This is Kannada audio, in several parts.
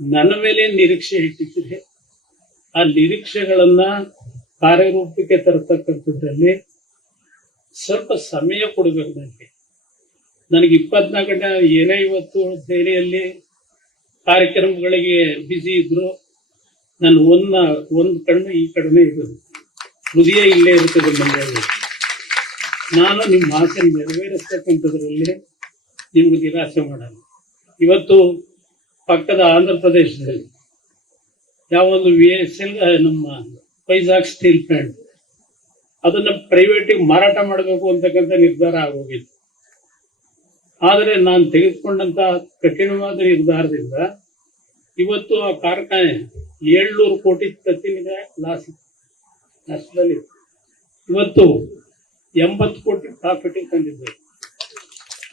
ನನ್ನ ಮೇಲೆ ನಿರೀಕ್ಷೆ ಇಟ್ಟಿದ್ದೀರಿ ಆ ನಿರೀಕ್ಷೆಗಳನ್ನ ಕಾರ್ಯರೂಪಕ್ಕೆ ತರತಕ್ಕಂಥದ್ರಲ್ಲಿ ಸ್ವಲ್ಪ ಸಮಯ ಕೊಡಬೇಕು ನನಗೆ. ನನಗೆ ಇಪ್ಪತ್ನಾಲ್ಕು ಗಂಟೆ, ಏನೇ ಇವತ್ತು ದೆಹಲಿಯಲ್ಲಿ ಕಾರ್ಯಕ್ರಮಗಳಿಗೆ ಬ್ಯುಸಿ ಇದ್ರು ನಾನು ಒಂದ, ಒಂದು ಕಣ್ಣು ಈ ಕಡೆನೇ ಇರೋದು. ಹೃದಯ ಇಲ್ಲೇ ಇರ್ತದೆ ಮಂಡ್ಯದಲ್ಲಿ ನಾನು ನಿಮ್ಮ ಆಸೆ ನೆರವೇರಿಸ್ತಕ್ಕಂಥದ್ರಲ್ಲಿ ನಿಮ್ಗೆ ನಿರಾಸೆ ಮಾಡಲ್ಲ. ಇವತ್ತು ಪಕ್ಕದ ಆಂಧ್ರ ಪ್ರದೇಶದಲ್ಲಿ. ಯಾವೊಂದು ವಿ ಎಸ್ ಎಲ್ ನಮ್ಮ ವೈಜಾಗ್ ಸ್ಟೀಲ್ ಪ್ಲಾಂಟ್. ಅದನ್ನ ಪ್ರೈವೇಟಿಗೆ ಮಾರಾಟ ಮಾಡಬೇಕು ಅಂತಕ್ಕಂಥ ನಿರ್ಧಾರ ಆಗೋಗಿತ್ತು. ಆದರೆ ನಾನು ತೆಗೆದುಕೊಂಡಂತ ಕಠಿಣವಾದ ನಿರ್ಧಾರದಿಂದ ಇವತ್ತು ಆ ಕಾರ್ಖಾನೆ ಏಳ್ನೂರು ಕೋಟಿ ಪ್ರತಿನಿಧ ಲಾಸ್ ನಷ್ಟದಲ್ಲಿ ಇವತ್ತು ಎಂಬತ್ತು ಕೋಟಿ ಪ್ರಾಫಿಟ್ ತಂದಿದ್ದೆ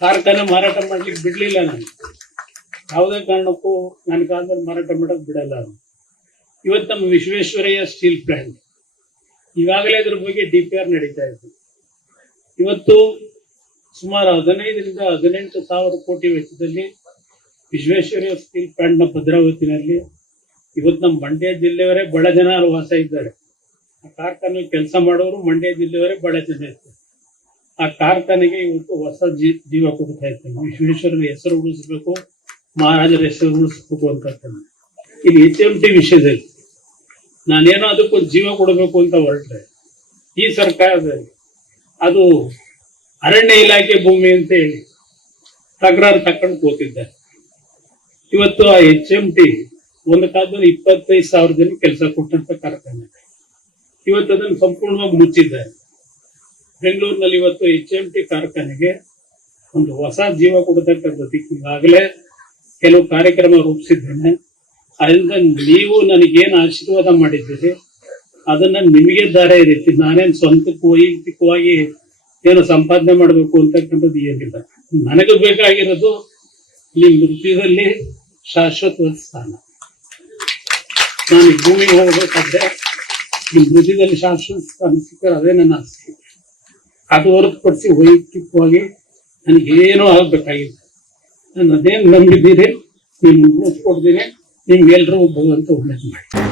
ಕಾರ್ಖಾನೆ ಮಾರಾಟ ಮಾಡ್ಲಿಕ್ಕೆ ಬಿಡ್ಲಿಲ್ಲ ನಾನು. ಯಾವುದೇ ಕಾರಣಕ್ಕೂ ನನ್ನ ಕಾಲದಲ್ಲಿ ಮಾರಾಟ ಮಾಡಕ್ ಬಿಡಲ್ಲ ಇವತ್ತು ನಮ್ಮ ವಿಶ್ವೇಶ್ವರಯ್ಯ ಸ್ಟೀಲ್ ಪ್ಲಾಂಟ್. ಈಗಾಗಲೇ ಇದ್ರ ಬಗ್ಗೆ ಡಿ ಪಿ ಆರ್ ನಡೀತಾ ಇದೆ ಇವತ್ತು ಸುಮಾರು ಹದಿನೈದರಿಂದ ಹದಿನೆಂಟು ಸಾವಿರ ಕೋಟಿ ವೆಚ್ಚದಲ್ಲಿ ವಿಶ್ವೇಶ್ವರಯ್ಯ ಸ್ಟೀಲ್ ಪ್ಲಾಂಟ್ನ ಭದ್ರಾವತಿನಲ್ಲಿ ಇವತ್ತು ನಮ್ಮ ಮಂಡ್ಯ ಜಿಲ್ಲೆಯವರೇ ಬಡ ಜನ ಅಲ್ಲಿ ವಾಸ ಇದ್ದಾರೆ. ಆ ಕಾರ್ಖಾನೆ ಕೆಲಸ ಮಾಡೋರು ಮಂಡ್ಯ ಜಿಲ್ಲೆಯವರೇ ಬಡ ಜನ ಇರ್ತಾರೆ ಆ ಕಾರ್ಖಾನೆಗೆ ಇವತ್ತು ಹೊಸ ಜೀವ ಕೊಡ್ತಾ ಇದ್ದೇನೆ ವಿಶ್ವೇಶ್ವರನ ಹೆಸರು ಉಳಿಸ್ಬೇಕು. ಮಹಾರಾಜರ ಹೆಸರು ಉಳಿಸ್ಬೇಕು ಅಂತ ಇಲ್ಲಿ ಎಚ್ ಎಂ ಟಿ ವಿಷಯದಲ್ಲಿ. ನಾನೇನೋ ಅದಕ್ಕೊಂದು ಜೀವ ಕೊಡಬೇಕು ಅಂತ ಹೊರಟ್ರೆ, ಈ ಸರ್ಕಾರದಲ್ಲಿ ಅದು ಅರಣ್ಯ ಇಲಾಖೆ ಭೂಮಿ ಅಂತ ಹೇಳಿ ತಕರಾರು ತಕೊಂಡು ಕೂತಿದ್ದಾರೆ. ಇವತ್ತು ಆ ಎಚ್ ಎಂ ಟಿ ಒಂದು ಕಾಲದಲ್ಲಿ ಇಪ್ಪತ್ತೈದು ಸಾವಿರ ಜನ ಕೆಲಸ ಕೊಟ್ಟಂತ ಕಾರ್ಖಾನೆ. ಇವತ್ತು ಅದನ್ನು ಸಂಪೂರ್ಣವಾಗಿ ಮುಚ್ಚಿದ್ದಾರೆ. ಬೆಂಗಳೂರಿನಲ್ಲಿ ಇವತ್ತು ಎಚ್ ಎಂ ಟಿ ಕಾರ್ಖಾನೆಗೆ ಒಂದು ಹೊಸ ಜೀವ ಕೊಡತಕ್ಕಂಥದ್ದು. ಈಗಾಗಲೇ ಕೆಲವು ಕಾರ್ಯಕ್ರಮ ರೂಪಿಸಿದ್ದೇನೆ. ಅದರಿಂದ ನೀವು ನನಗೇನು ಆಶೀರ್ವಾದ ಮಾಡಿದ್ದೀರಿ? ಅದನ್ನ ನಿಮಗೆ ದಾರ ರೀತಿ ನಾನೇನು ಸ್ವಂತಕ್ಕೆ ವೈಯಕ್ತಿಕವಾಗಿ ಏನು ಸಂಪಾದನೆ ಮಾಡಬೇಕು ಅಂತಕ್ಕಂಥದ್ದು ಏನಿಲ್ಲ. ನನಗೆ ಬೇಕಾಗಿರೋದು ಈ ಮೃತ್ಯದಲ್ಲಿ ಶಾಶ್ವತ ಸ್ಥಾನ. ನಾನು ಭೂಮಿಗೆ ಹೋಗ್ಬೇಕಾದ್ರೆ ಈ ವೃತ್ತಿದಲ್ಲಿ ಶಾಶ್ವತ ಸ್ಥಾನ ಸಿಕ್ಕರೆ ಅದೇ ನನ್ನ ಆಸ್ತಿ ಅದು ಹೊರತುಪಡಿಸಿ ವೈಯಕ್ತಿಕವಾಗಿ ನನಗೇನೂ ಆಗ್ಬೇಕಾಗಿಲ್ಲ. ನಾನು ಅದೇನು ನಂಬಿದ್ದೀರಿ ನಿಮ್ಗೆ ಕೊಡ್ತೀನಿ ನಿಮ್ಗೆಲ್ರಿಗೂ ಭಗವಂತ ಒಳ್ಳೇದು ಮಾಡಿ